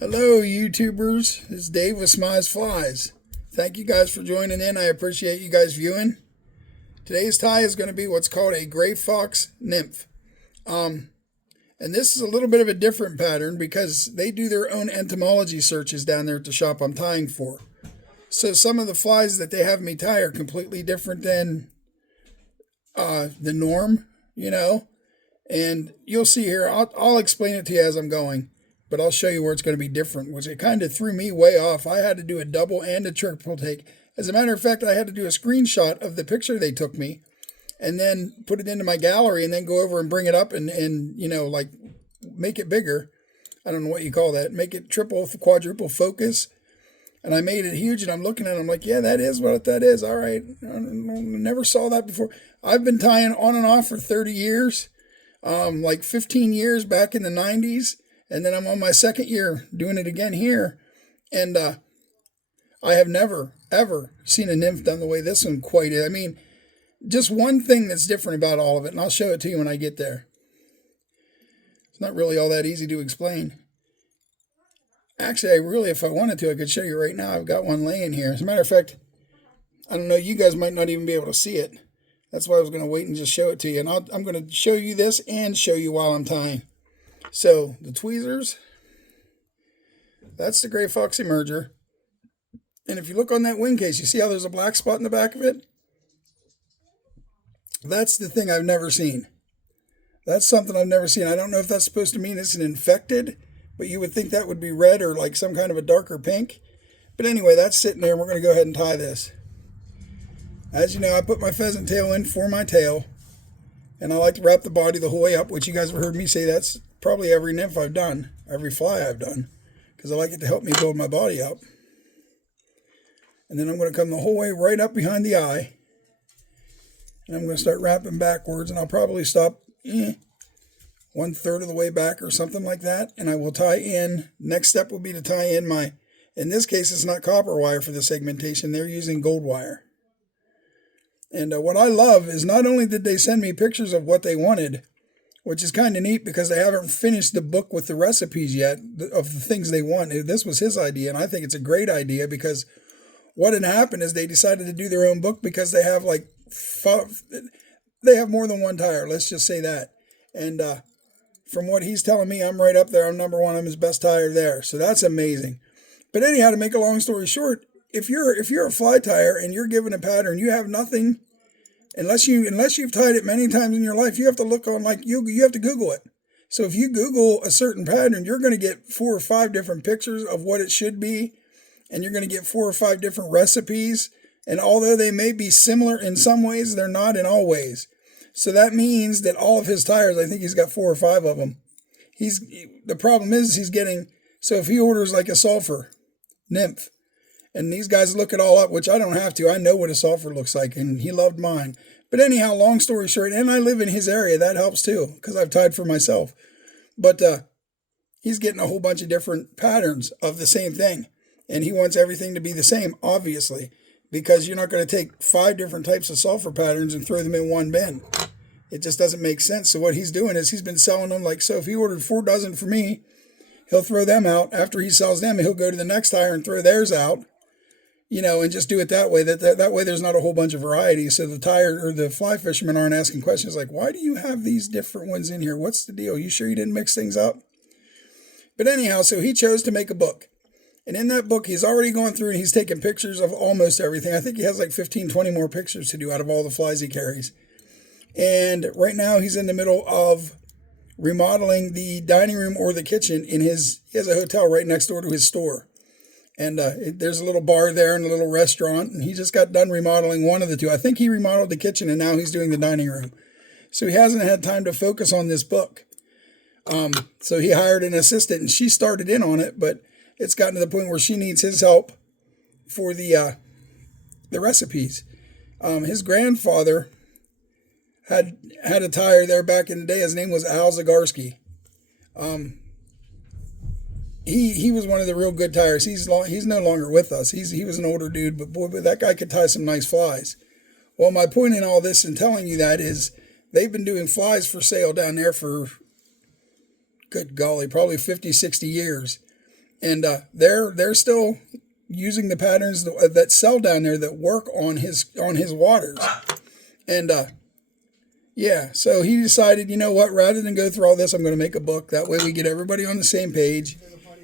Hello, YouTubers. This is Dave with Smize Flies. Thank you guys for joining in. I appreciate you guys viewing. Today's tie is going to be what's called a gray fox nymph. And this is a little bit of a different pattern because they do their own entomology searches down there at the shop I'm tying for. So some of the flies that they have me tie are completely different than the norm, And you'll see here, I'll explain it to you as I'm going. But I'll show you where it's going to be different, which it kind of threw me way off. I had to do a double and a triple take. As a matter of fact, I had to do a screenshot of the picture they took me and then put it into my gallery and then go over and bring it up and like make it bigger. I don't know what you call that. Make it triple, quadruple focus. And I made it huge and I'm looking at it. I'm like, yeah, that is what that is. All right. I never saw that before. I've been tying on and off for 30 years, like 15 years back in the 90s. And then I'm on my second year doing it again here. And I have never, ever seen a nymph done the way this one quite is. I mean, just one thing that's different about all of it, and I'll show it to you when I get there. It's not really all that easy to explain. Actually, if I wanted to, I could show you right now. I've got one laying here. As a matter of fact, I don't know, you guys might not even be able to see it. That's why I was going to wait and just show it to you. And I'm going to show you this and show you while I'm tying. So, the tweezers, that's the gray fox emerger. And if you look on that wing case, you see how there's a black spot in the back of it? That's the thing I've never seen. That's something I've never seen. I don't know if that's supposed to mean it's an infected, but you would think that would be red or like some kind of a darker pink. But anyway, that's sitting there and we're going to go ahead and tie this. As you know, I put my pheasant tail in for my tail. And I like to wrap the body the whole way up, which you guys have heard me say that's probably every nymph I've done, every fly I've done, because I like it to help me build my body up. And then I'm going to come the whole way right up behind the eye. And I'm going to start wrapping backwards, and I'll probably stop 1/3 of the way back or something like that. And I will tie in. Next step will be to tie in in this case, it's not copper wire for the segmentation. They're using gold wire. And what I love is not only did they send me pictures of what they wanted, which is kind of neat because they haven't finished the book with the recipes yet of the things they want. This was his idea, and I think it's a great idea because what had happened is they decided to do their own book because they have they have more than one tire, let's just say that. And from what he's telling me, I'm right up there. I'm number one. I'm his best tire there. So that's amazing. But anyhow, to make a long story short, if you're a fly tire and you're given a pattern, you have nothing unless you've tied it many times in your life. You have to look on you have to Google it. So if you Google a certain pattern, you're going to get 4 or 5 different pictures of what it should be, and you're going to get 4 or 5 different recipes. And although they may be similar in some ways, they're not in all ways. So that means that all of his tires, I think he's got 4 or 5 of them. The problem is he's getting, so if he orders like a sulfur nymph, and these guys look it all up, which I don't have to. I know what a sulfur looks like, and he loved mine. But anyhow, long story short, and I live in his area. That helps too, because I've tied for myself. But he's getting a whole bunch of different patterns of the same thing. And he wants everything to be the same, obviously, because you're not going to take 5 different types of sulfur patterns and throw them in one bin. It just doesn't make sense. So what he's doing is he's been selling them so if he ordered 4 dozen for me, he'll throw them out. After he sells them, he'll go to the next tire and throw theirs out. And just do it that way. That way there's not a whole bunch of variety. So the tire or the fly fishermen aren't asking questions like, why do you have these different ones in here? What's the deal? You sure you didn't mix things up? But anyhow, so he chose to make a book. And in that book, he's already gone through and he's taken pictures of almost everything. I think he has 15, 20 more pictures to do out of all the flies he carries. And right now he's in the middle of remodeling the dining room or the kitchen he has a hotel right next door to his store. And there's a little bar there and a little restaurant. And he just got done remodeling one of the two. I think he remodeled the kitchen and now he's doing the dining room. So he hasn't had time to focus on this book. So he hired an assistant and she started in on it. But it's gotten to the point where she needs his help for the recipes. His grandfather had a tire there back in the day. His name was Al Zagarsky. He was one of the real good tires. He's no longer with us. He was an older dude, but boy, that guy could tie some nice flies. Well, my point in all this and telling you that is they've been doing flies for sale down there for, good golly, probably 50, 60 years. And they're still using the patterns that sell down there that work on his waters. And yeah, so he decided, you know what, rather than go through all this, I'm going to make a book. That way we get everybody on the same page,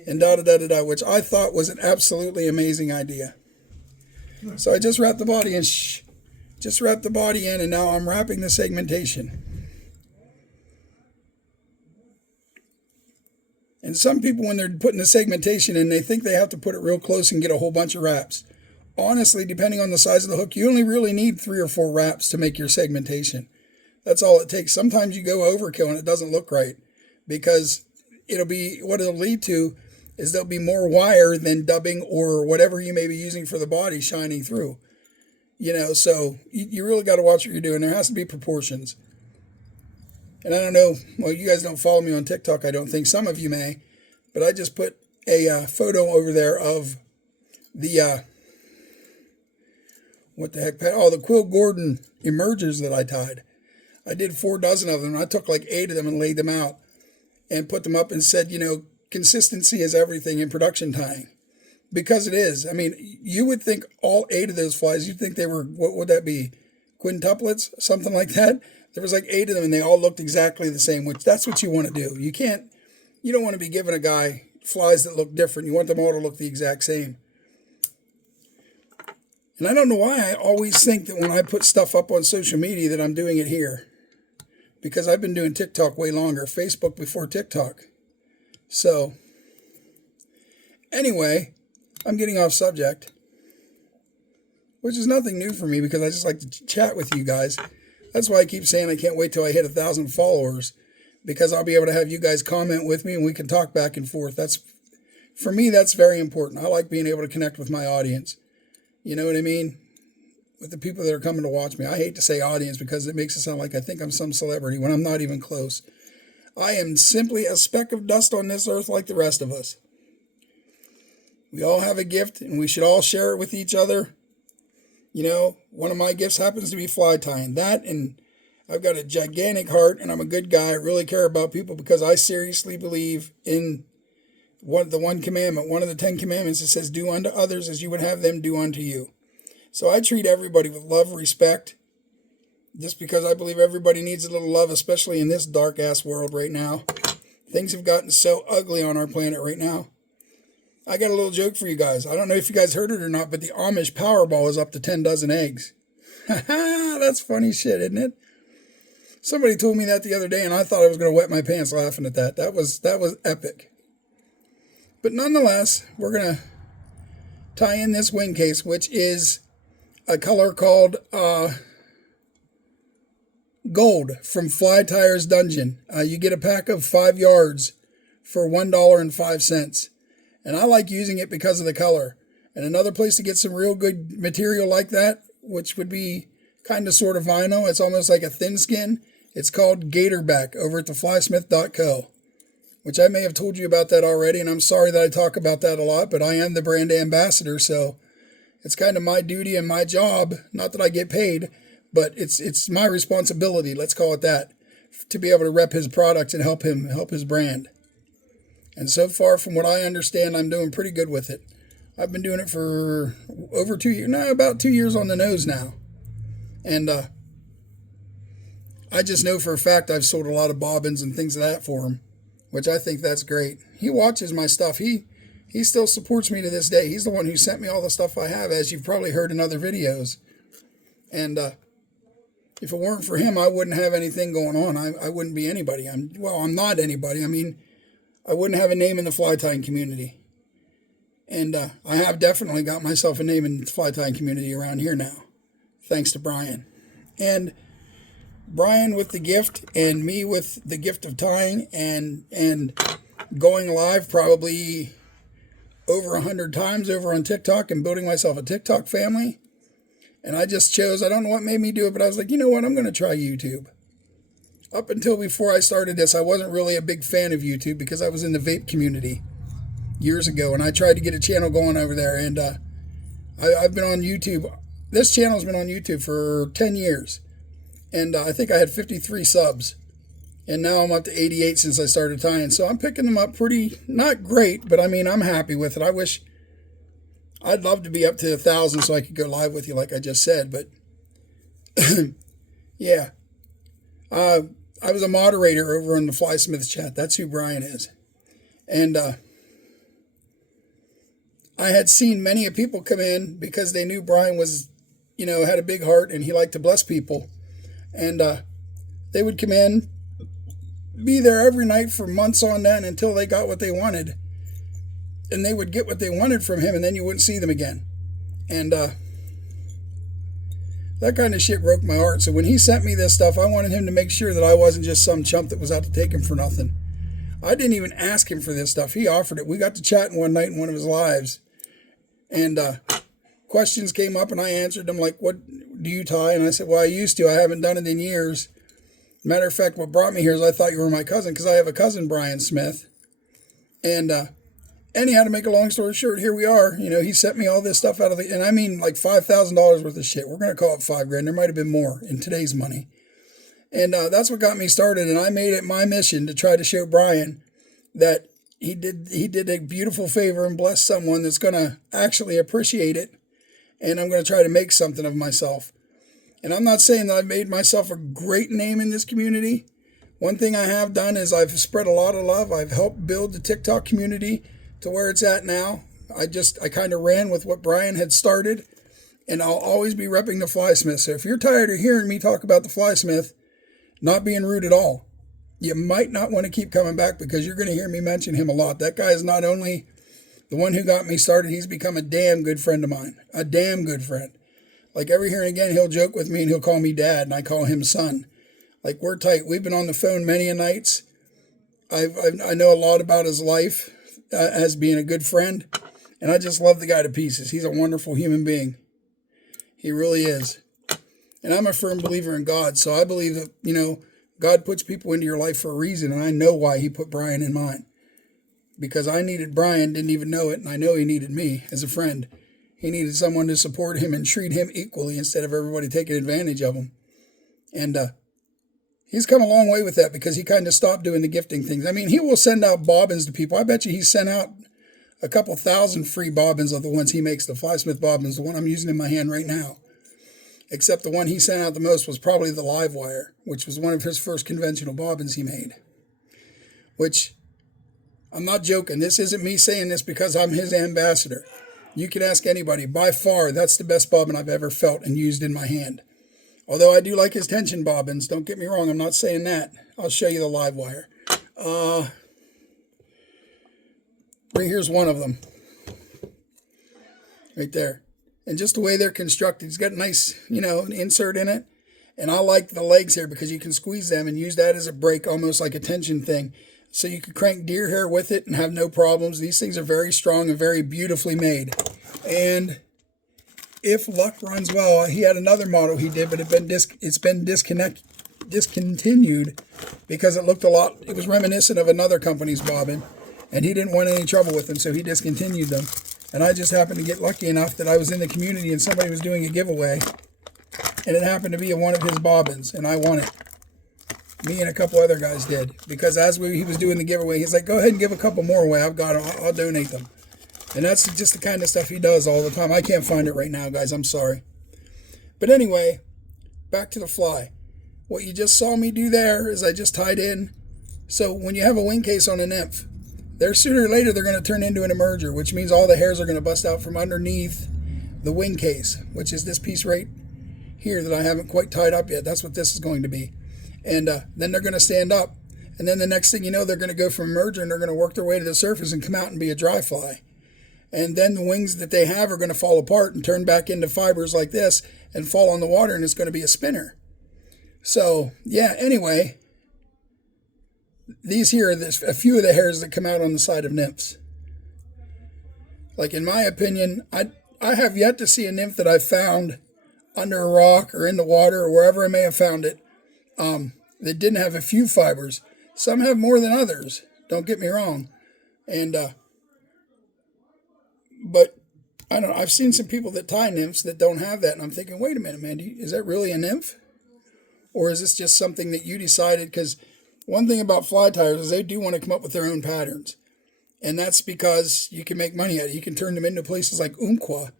and da-da-da-da-da, which I thought was an absolutely amazing idea. So I just wrapped the body in, and now I'm wrapping the segmentation. And some people, when they're putting the segmentation in, they think they have to put it real close and get a whole bunch of wraps. Honestly, depending on the size of the hook, you only really need 3 or 4 wraps to make your segmentation. That's all it takes. Sometimes you go overkill and it doesn't look right, because what it'll lead to is there'll be more wire than dubbing or whatever you may be using for the body shining through. So you really got to watch what you're doing. There has to be proportions. And I don't know, well, you guys don't follow me on TikTok, I don't think. Some of you may. But I just put a photo over there of the, the Quill Gordon emergers that I tied. I did 4 dozen of them. I took like 8 of them and laid them out and put them up and said, consistency is everything in production tying. Because it is. I mean, you would think all 8 of those flies, you'd think they were, what would that be? Quintuplets? Something like that? There was like 8 of them and they all looked exactly the same, which that's what you want to do. You don't want to be giving a guy flies that look different. You want them all to look the exact same. And I don't know why I always think that when I put stuff up on social media that I'm doing it here. Because I've been doing TikTok way longer. Facebook before TikTok. So, anyway, I'm getting off subject. Which is nothing new for me because I just like to chat with you guys. That's why I keep saying I can't wait till I hit 1,000 followers, because I'll be able to have you guys comment with me and we can talk back and forth. For me, that's very important. I like being able to connect with my audience. You know what I mean? With the people that are coming to watch me. I hate to say audience because it makes it sound like I think I'm some celebrity when I'm not even close. I am simply a speck of dust on this earth like the rest of us. We all have a gift and we should all share it with each other. One of my gifts happens to be fly tying. That, and I've got a gigantic heart and I'm a good guy. I really care about people because I seriously believe in the one commandment, one of the 10 commandments. It says, do unto others as you would have them do unto you. So I treat everybody with love, respect, just because I believe everybody needs a little love, especially in this dark ass world right now. Things have gotten so ugly on our planet right now. I got a little joke for you guys. I don't know if you guys heard it or not, but the Amish Powerball is up to 10 dozen eggs. That's funny shit, isn't it? Somebody told me that the other day, and I thought I was going to wet my pants laughing at that. That was epic. But nonetheless, we're going to tie in this wing case, which is a color called Gold from Fly Tier's Dungeon. You get a pack of 5 yards for $1.05. And I like using it because of the color. And another place to get some real good material like that, which would be kind of sort of vinyl, it's almost like a thin skin. It's called Gatorback over at theflysmith.co, which I may have told you about that already. And I'm sorry that I talk about that a lot, but I am the brand ambassador. So it's kind of my duty and my job. Not that I get paid, but it's my responsibility, let's call it that, to be able to rep his product and help his brand. And so far, from what I understand, I'm doing pretty good with it. I've been doing it for over 2 years, about 2 years on the nose now. And I just know for a fact I've sold a lot of bobbins and things of that for him, which I think that's great. He watches my stuff. He still supports me to this day. He's the one who sent me all the stuff I have, as you've probably heard in other videos. And if it weren't for him, I wouldn't have anything going on. I wouldn't be anybody. I'm not anybody. I mean, I wouldn't have a name in the fly tying community. And I have definitely got myself a name in the fly tying community around here now, thanks to Brian. And Brian with the gift, and me with the gift of tying, and going live probably over 100 times over on TikTok and building myself a TikTok family. And I just chose, I don't know what made me do it, but I was like, you know what, I'm going to try YouTube. Up until before I started this, I wasn't really a big fan of YouTube because I was in the vape community years ago, and I tried to get a channel going over there, and I've been on YouTube. This channel's been on YouTube for 10 years, and I think I had 53 subs, And now I'm up to 88 since I started tying. So I'm picking them up pretty, not great, but I mean, I'm happy with it. I'd love to be up to 1,000 so I could go live with you like I just said. But yeah, I was a moderator over in the Flysmith chat. That's who Brian is. And I had seen many of people come in because they knew Brian was, had a big heart and he liked to bless people. And they would come in, be there every night for months on end until they got what they wanted. And they would get what they wanted from him, and then you wouldn't see them again. And that kind of shit broke my heart. So when he sent me this stuff, I wanted him to make sure that I wasn't just some chump that was out to take him for nothing. I didn't even ask him for this stuff. He offered it. We got to chatting one night in one of his lives. And questions came up, and I answered them like, what do you tie? And I said, well, I used to. I haven't done it in years. Matter of fact, what brought me here is I thought you were my cousin, because I have a cousin, Brian Smith. And anyhow, to make a long story short, here we are. He sent me all this stuff out of and I mean like $5,000 worth of shit. We're going to call it $5,000. There might have been more in today's money. And that's what got me started. And I made it my mission to try to show Brian that he did a beautiful favor and bless someone that's going to actually appreciate it. And I'm going to try to make something of myself. And I'm not saying that I've made myself a great name in this community. One thing I have done is I've spread a lot of love. I've helped build the TikTok community to where it's at now. I kind of ran with what Brian had started, and I'll always be repping the Flysmith. So if you're tired of hearing me talk about the Flysmith, not being rude at all, you might not want to keep coming back because you're going to hear me mention him a lot. That guy is not only the one who got me started, he's become a damn good friend of mine. A damn good friend. Like every here and again, he'll joke with me and he'll call me dad, and I call him son. Like we're tight. We've been on the phone many a nights. I know a lot about his life as being a good friend, and I just love the guy to pieces. He's a wonderful human being. He really is. And I'm a firm believer in God, so I believe that, God puts people into your life for a reason, and I know why he put Brian in mine. Because I needed Brian, didn't even know it, and I know he needed me as a friend. He needed someone to support him and treat him equally instead of everybody taking advantage of him. And he's come a long way with that because he kind of stopped doing the gifting things. I mean, he will send out bobbins to people. I bet you he sent out a couple thousand free bobbins of the ones he makes, the Flysmith bobbins, the one I'm using in my hand right now. Except the one he sent out the most was probably the live wire, which was one of his first conventional bobbins he made. Which, I'm not joking. This isn't me saying this because I'm his ambassador. You can ask anybody. By far, that's the best bobbin I've ever felt and used in my hand. Although I do like his tension bobbins. Don't get me wrong. I'm not saying that. I'll show you the live wire. Right here's one of them. Right there. And just the way they're constructed. It's got a nice, an insert in it. And I like the legs here because you can squeeze them and use that as a brake, almost like a tension thing. So you could crank deer hair with it and have no problems. These things are very strong and very beautifully made. And if luck runs well, he had another model he did, but it's been discontinued because it was reminiscent of another company's bobbin, and he didn't want any trouble with them, so he discontinued them. And I just happened to get lucky enough that I was in the community and somebody was doing a giveaway, and it happened to be one of his bobbins, and I won it. Me and a couple other guys did, because he was doing the giveaway, he's like, go ahead and give a couple more away. I've got them. I'll donate them. And that's just the kind of stuff he does all the time. I can't find it right now, guys. I'm sorry. But anyway, back to the fly. What you just saw me do there is I just tied in. So when you have a wing case on a nymph, sooner or later they're going to turn into an emerger, which means all the hairs are going to bust out from underneath the wing case, which is this piece right here that I haven't quite tied up yet. That's what this is going to be. And then they're going to stand up. And then the next thing you know, they're going to go from emerger and they're going to work their way to the surface and come out and be a dry fly. And then the wings that they have are going to fall apart and turn back into fibers like this and fall on the water, and it's going to be a spinner. So, yeah, anyway, these here are a few of the hairs that come out on the side of nymphs. Like, in my opinion, I have yet to see a nymph that I've found under a rock or in the water or wherever I may have found it that didn't have a few fibers. Some have more than others, don't get me wrong. And, but I don't know. I've seen some people that tie nymphs that don't have that, and I'm thinking, wait a minute, man, is that really a nymph? Or is this just something that you decided? Because One thing about fly tyers is they do want to come up with their own patterns. And that's because you can make money at it. You can turn them into places like Umpqua.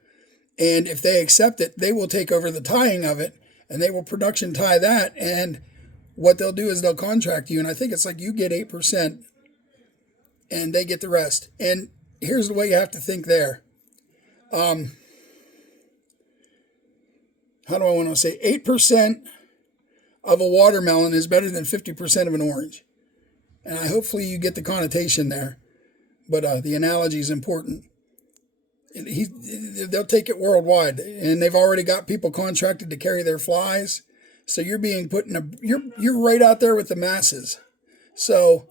And if they accept it, they will take over the tying of it, and they will production tie that. And what they'll do is they'll contract you. And I think it's like you get 8% and they get the rest. And here's the way you have to think there. How do I want to say? 8% of a watermelon is better than 50% of an orange. And hopefully you get the connotation there. But the analogy is important. They'll take it worldwide, and they've already got people contracted to carry their flies. So you're being put in you're right out there with the masses. So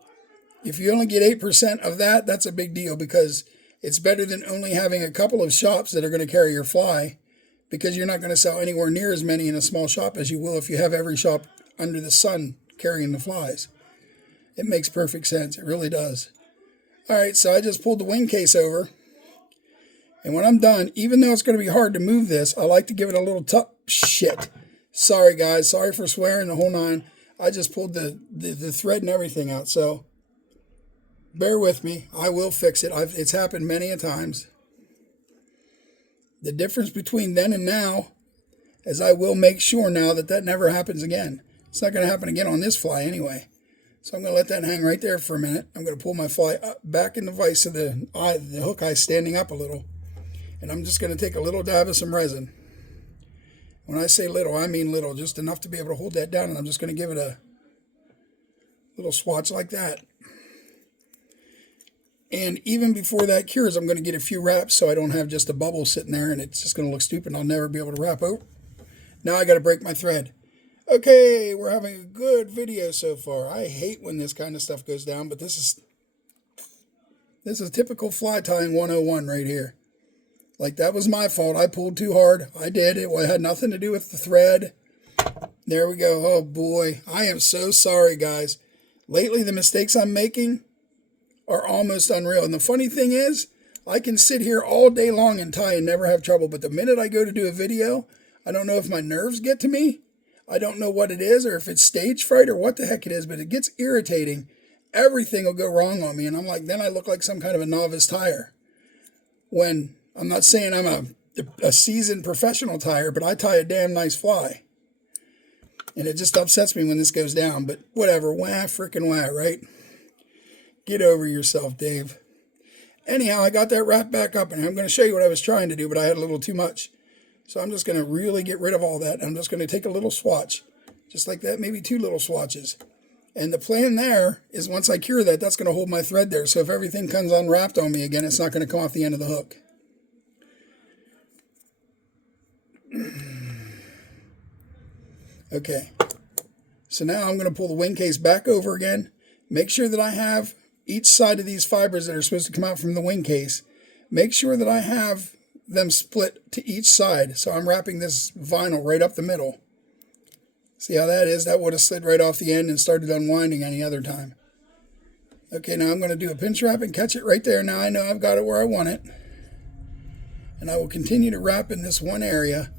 if you only get 8% of that, that's a big deal, because it's better than only having a couple of shops that are going to carry your fly, because you're not going to sell anywhere near as many in a small shop as you will if you have every shop under the sun carrying the flies. It makes perfect sense. It really does. All right, so I just pulled the wing case over. And when I'm done, even though it's going to be hard to move this, I like to give it a little shit. Sorry, guys. Sorry for swearing the whole nine. I just pulled the thread and everything out. So bear with me. I will fix it. It's happened many a times. The difference between then and now is I will make sure now that never happens again. It's not going to happen again on this fly anyway. So I'm going to let that hang right there for a minute. I'm going to pull my fly up, back in the vise of the hook eye standing up a little. And I'm just going to take a little dab of some resin. When I say little, I mean little, just enough to be able to hold that down. And I'm just going to give it a little swatch like that. And even before that cures, I'm going to get a few wraps so I don't have just a bubble sitting there and it's just going to look stupid and I'll never be able to wrap over. Now I got to break my thread. Okay, we're having a good video so far. I hate when this kind of stuff goes down, but this is typical fly tying 101 right here. Like, that was my fault. I pulled too hard. I did. It had nothing to do with the thread. There we go. Oh, boy. I am so sorry, guys. Lately, the mistakes I'm making are almost unreal. And the funny thing is, I can sit here all day long and tie and never have trouble. But the minute I go to do a video, I don't know if my nerves get to me. I don't know what it is, or if it's stage fright or what the heck it is, but it gets irritating. Everything will go wrong on me. And I'm like, then I look like some kind of a novice tyer. When I'm not saying I'm a seasoned professional tyer, but I tie a damn nice fly. And it just upsets me when this goes down. But whatever, wah, frickin' wah, right? Get over yourself, Dave. Anyhow, I got that wrapped back up, and I'm going to show you what I was trying to do, but I had a little too much. So I'm just going to really get rid of all that. I'm just going to take a little swatch, just like that, maybe 2 little swatches. And the plan there is once I cure that, that's going to hold my thread there. So if everything comes unwrapped on me again, it's not going to come off the end of the hook. Okay, so now I'm going to pull the wing case back over again. Make sure that I have each side of these fibers that are supposed to come out from the wing case. Make sure that I have them split to each side. So I'm wrapping this vinyl right up the middle. See how that is? That would have slid right off the end and started unwinding any other time. Okay, now I'm going to do a pinch wrap and catch it right there. Now I know I've got it where I want it. And I will continue to wrap in this one area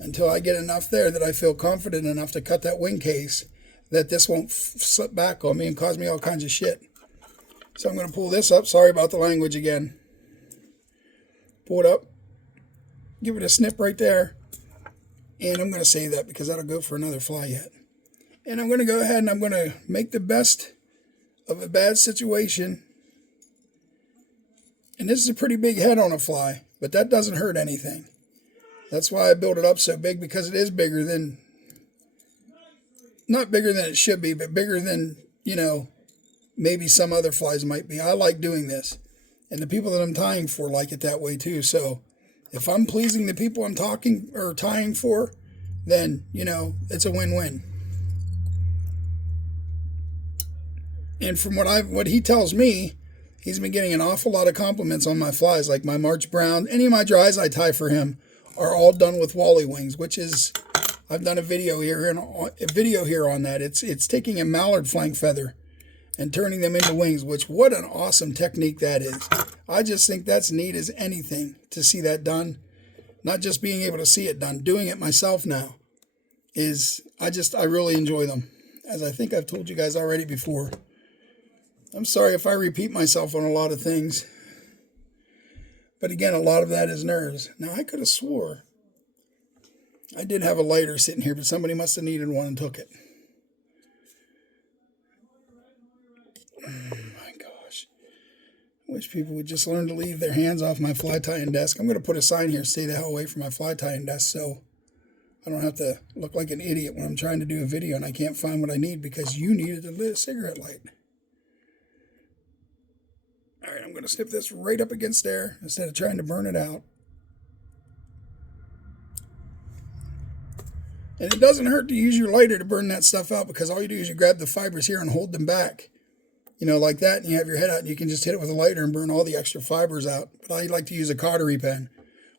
until I get enough there that I feel confident enough to cut that wing case that this won't slip back on me and cause me all kinds of shit. So I'm going to pull this up. Sorry about the language again. Pull it up. Give it a snip right there. And I'm going to save that because that'll go for another fly yet. And I'm going to go ahead and I'm going to make the best of a bad situation. And this is a pretty big head on a fly, but that doesn't hurt anything. That's why I built it up so big, because it is bigger than, not bigger than it should be, but bigger than, you know, maybe some other flies might be. I like doing this. And the people that I'm tying for like it that way too. So if I'm pleasing the people I'm talking or tying for, then, you know, it's a win-win. And from what he tells me, he's been getting an awful lot of compliments on my flies, like my March Brown. Any of my dries I tie for him are all done with Wally wings, which is, I've done a video here on that. It's taking a mallard flank feather and turning them into wings, which, what an awesome technique that is. I just think that's neat as anything to see that done. Not just being able to see it done, doing it myself now is, I really enjoy them. as I think I've told you guys already before. I'm sorry if I repeat myself on a lot of things. But again, a lot of that is nerves. Now, I could have swore I did have a lighter sitting here, but somebody must have needed one and took it. Oh my gosh. I wish people would just learn to leave their hands off my fly tying desk. I'm going to put a sign here, stay the hell away from my fly tying desk, so I don't have to look like an idiot when I'm trying to do a video and I can't find what I need because you needed a lit cigarette light. All right, I'm going to snip this right up against there instead of trying to burn it out. And it doesn't hurt to use your lighter to burn that stuff out because all you do is you grab the fibers here and hold them back. You know, like that, and you have your head out and you can just hit it with a lighter and burn all the extra fibers out. But I like to use a cautery pen,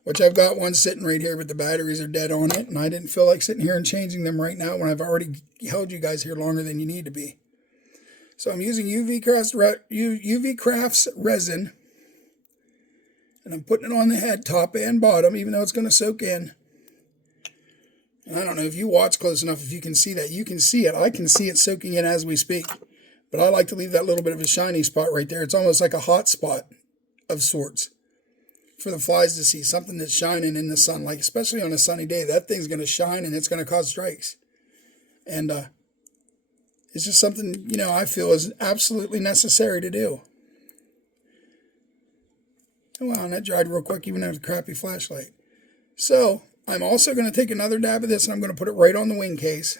which I've got one sitting right here, but the batteries are dead on it. And I didn't feel like sitting here and changing them right now when I've already held you guys here longer than you need to be. So I'm using UV Crafts resin, and I'm putting it on the head, top and bottom, even though it's going to soak in. And I don't know if you watch close enough, if you can see that. You can see it. I can see it soaking in as we speak. But I like to leave that little bit of a shiny spot right there. It's almost like a hot spot of sorts for the flies to see, something that's shining in the sun, like especially on a sunny day. That thing's going to shine and it's going to cause strikes. And it's just something, you know, I feel is absolutely necessary to do. Oh, wow, and that dried real quick, even with a crappy flashlight. So I'm also going to take another dab of this and I'm going to put it right on the wing case.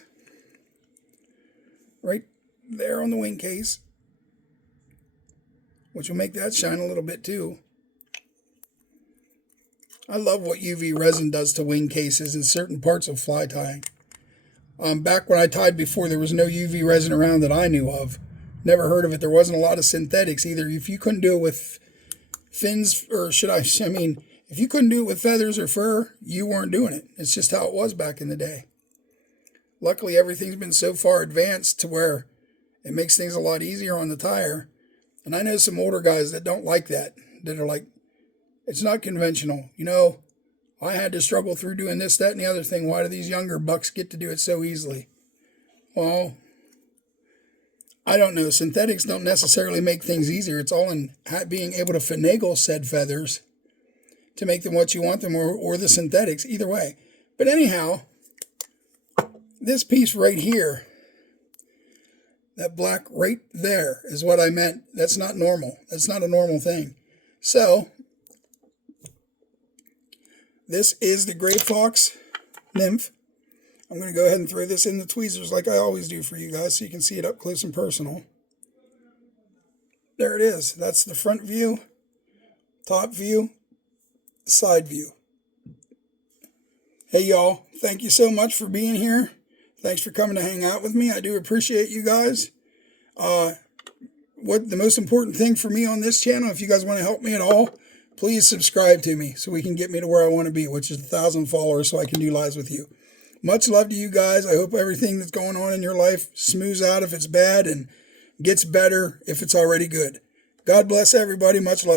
Right there on the wing case. Which will make that shine a little bit too. I love what UV resin does to wing cases in certain parts of fly tying. Back when I tied before, there was no UV resin around that I knew of. Never heard of it. There wasn't a lot of synthetics either. If you couldn't do it with fins, or if you couldn't do it with feathers or fur, you weren't doing it. It's just how it was back in the day. Luckily, everything's been so far advanced to where it makes things a lot easier on the tire. And I know some older guys that don't like that are like, it's not conventional. You know, I had to struggle through doing this, that, and the other thing. Why do these younger bucks get to do it so easily? Well, I don't know. Synthetics don't necessarily make things easier. It's all in being able to finagle said feathers to make them what you want them, or the synthetics, either way. But anyhow, this piece right here, that black right there is what I meant. That's not normal. That's not a normal thing. So, this is the Gray Fox Nymph. I'm going to go ahead and throw this in the tweezers like I always do for you guys so you can see it up close and personal. There it is. That's the front view, top view, side view. Hey y'all, thank you so much for being here. Thanks for coming to hang out with me. I do appreciate you guys. What the most important thing for me on this channel, if you guys want to help me at all, please subscribe to me so we can get me to where I want to be, which is 1,000 followers so I can do lives with you. Much love to you guys. I hope everything that's going on in your life smooths out if it's bad and gets better if it's already good. God bless everybody. Much love.